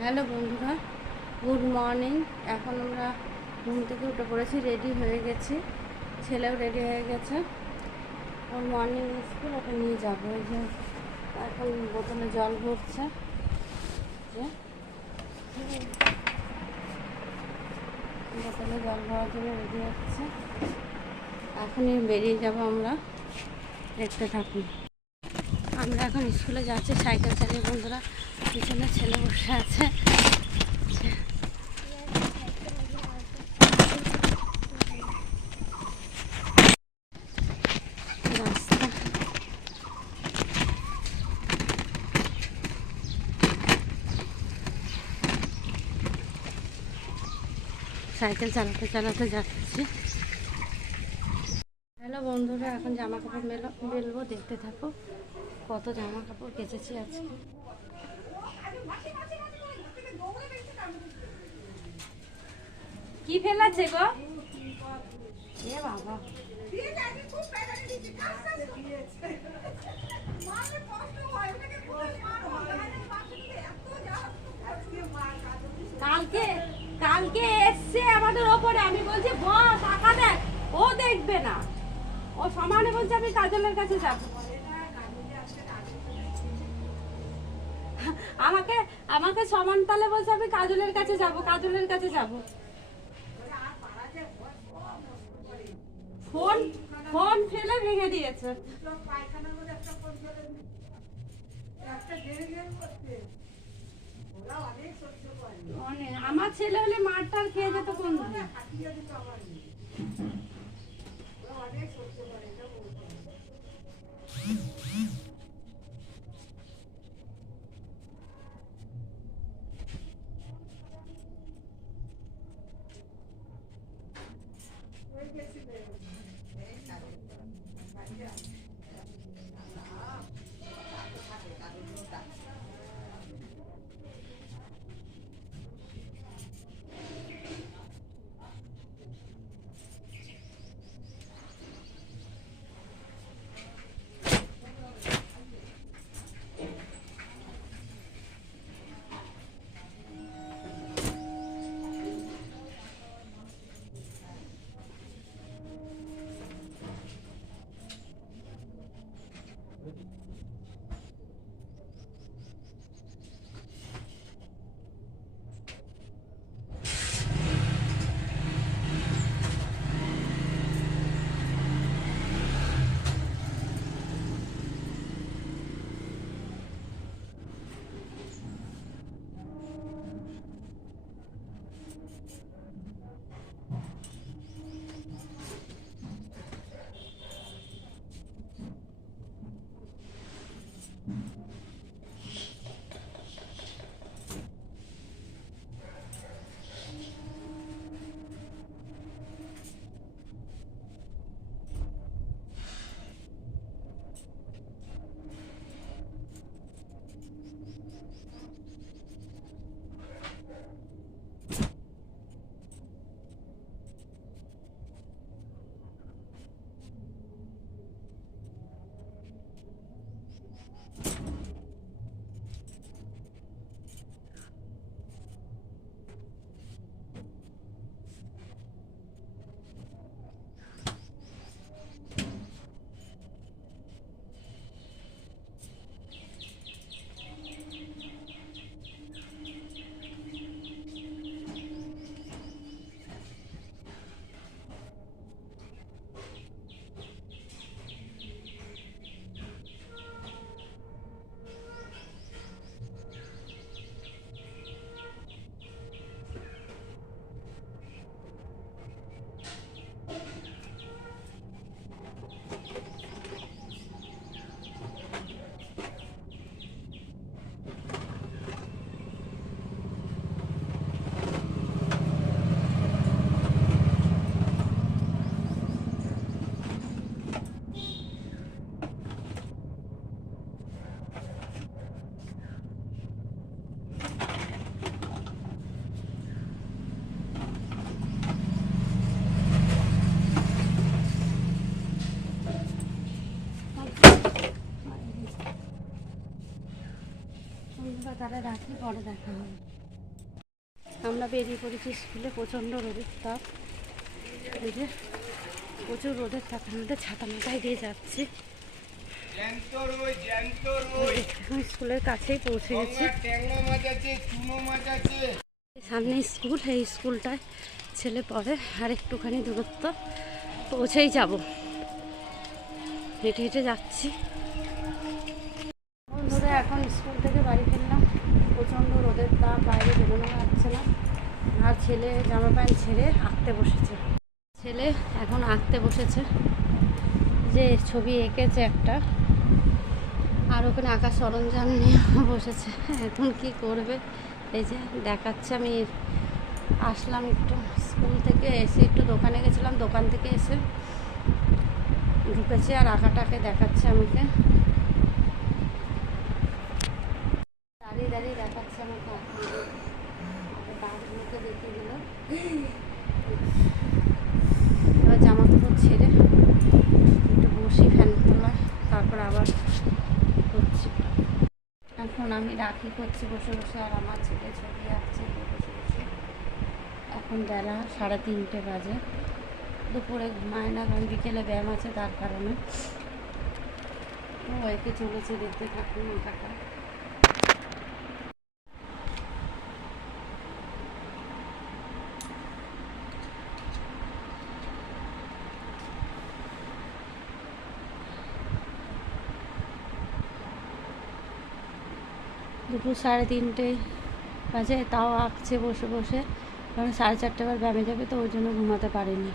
Hello বন্ধুরা, good morning. এখন আমরা ঘুম থেকে উঠে পড়েছি, রেডি হয়ে গেছি। ছেলেও রেডি হয়ে গেছে। ওর মর্নিং স্কুল, ওকে নিয়ে যাব। ওই যে এখন বোতলে জল ভরছে। বোতলে জল ভরার জন্য রেডি হচ্ছে। এখনই বেরিয়ে যাব আমরা, দেখতে থাকুন। আমরা এখন স্কুলে যাচ্ছি, সাইকেল চালিয়ে। বন্ধুরা পিছনে ছেলে বসে আছে। সাইকেল চালাতে চালাতে যাচ্ছি। হ্যালো বন্ধুরা, এখন জামা কাপড় মেলো মেলবো, দেখতে থাকো। কত জামা কাপড় কেচেছি আজকে। কি ফেলাছে গো? এ বাবা। কালকে কালকে এসছে আমাদের ওপরে। আমি বলছি বস টাকা দেখ। ও দেখবে না। ও সমানে বলছে আমি কাজলের কাছে যাব। আমাকে আমাকে সমান তালে বলছে আমি কাজলের কাছে যাব, কাজলের কাছে যাব। ফোন ফোন ফেলে ভেঙে দিয়েছে। আমার ছেলে হলে মারটার খেয়ে যেত কোন পরে দেখা হবে। আমরা বেরিয়ে পড়েছি স্কুলে, প্রচণ্ড রোদের তাপ। এই যে প্রচুর রোদের তাপের মধ্যে ছাতা মাথায় দিয়ে যাচ্ছি। স্কুলের কাছেই পৌঁছে গেছি। সামনে স্কুল, এই স্কুলটায় ছেলে পড়ে আর একটুখানি দূরত্ব, পৌঁছেই যাব। হেঁটে হেঁটে যাচ্ছি। এখন স্কুল থেকে বাড়ি ফিরলাম প্রচণ্ড রোদের তাপ বাইরে বেরোনো যাচ্ছে না আর ছেলে জামা প্যান্ট ছেড়ে আঁকতে বসেছে। ছেলে এখন আঁকতে বসেছে। যে ছবি এঁকেছে একটা। আর ওখানে আঁকার সরঞ্জাম নিয়ে বসেছে। এখন কি করবে? এই যে দেখাচ্ছে আমি। আসলাম একটু স্কুল থেকে এসে একটু দোকানে গেছিলাম। দোকান থেকে এসে ঢুকেছে আর আঁকাটাকে দেখাচ্ছে আমাকে। দাঁড়িয়ে দাঁড়িয়ে দেখাচ্ছে আমাকে। এবার জামা কাপড় ছেড়ে একটু বসি ফ্যান তোলায় তারপর আবার করছি। এখন আমি রাখি করছি বসে বসে, আর আমার ছেলে ছবি বসে এখন বেলা সাড়ে তিনটে বাজে। দুপুরে ঘুমায় না কারণ বিকেলে ব্যায়াম আছে তার কারণে। ও একে চলেছে দেখতে থাকুন আঁকাটা দুপুর সাড়ে তিনটে বাজে, তাও আঁকছে বসে বসে। কারণ সাড়ে চারটে বার ব্যায়ামে যাবে, তো ওই জন্য ঘুমাতে পারেনি।